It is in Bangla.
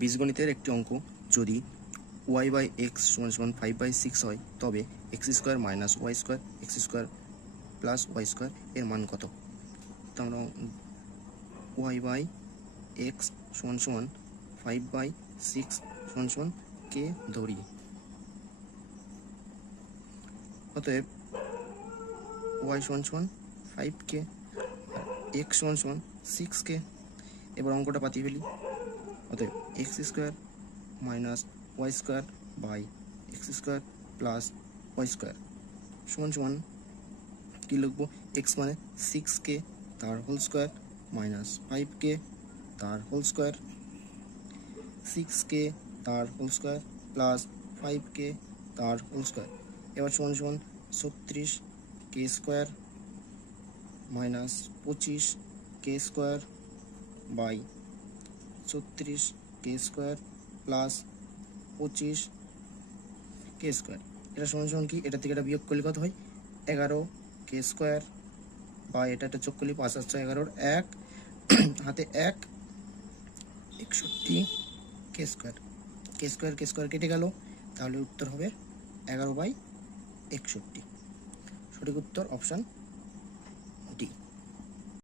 বীজগণিতের একটি অঙ্ক, যদি y/x = 5/6 হয় তবে x² - y² x² + y² এর মান কত? তো আমরা y/x = 5/6 = কে ধরি। অতএব y = 5k, x = 6k। এবার অঙ্কটা পাতিয়ে ফেলি। অতএব x² - y² x² + y² সমান কি লিখবো? x মানে 6k তার হোল স্কোয়ার মাইনাস 5k তার হোল স্কোয়ার, 6k তার হোল স্কোয়ার প্লাস 5k তার হোল স্কোয়ার। এবার সমান 36k² minus 25k² by 36k² plus 25k²। এটা সমান কি? এটা থেকে এটা বিয়োগ করলে কত হয়? 11k², বা এটা যোগ করলে 5 আর 6 11, 1 হাতে 1 61k²। k² কেটে গেল, তাহলে উত্তর হবে 11/61। সঠিক উত্তর অপশান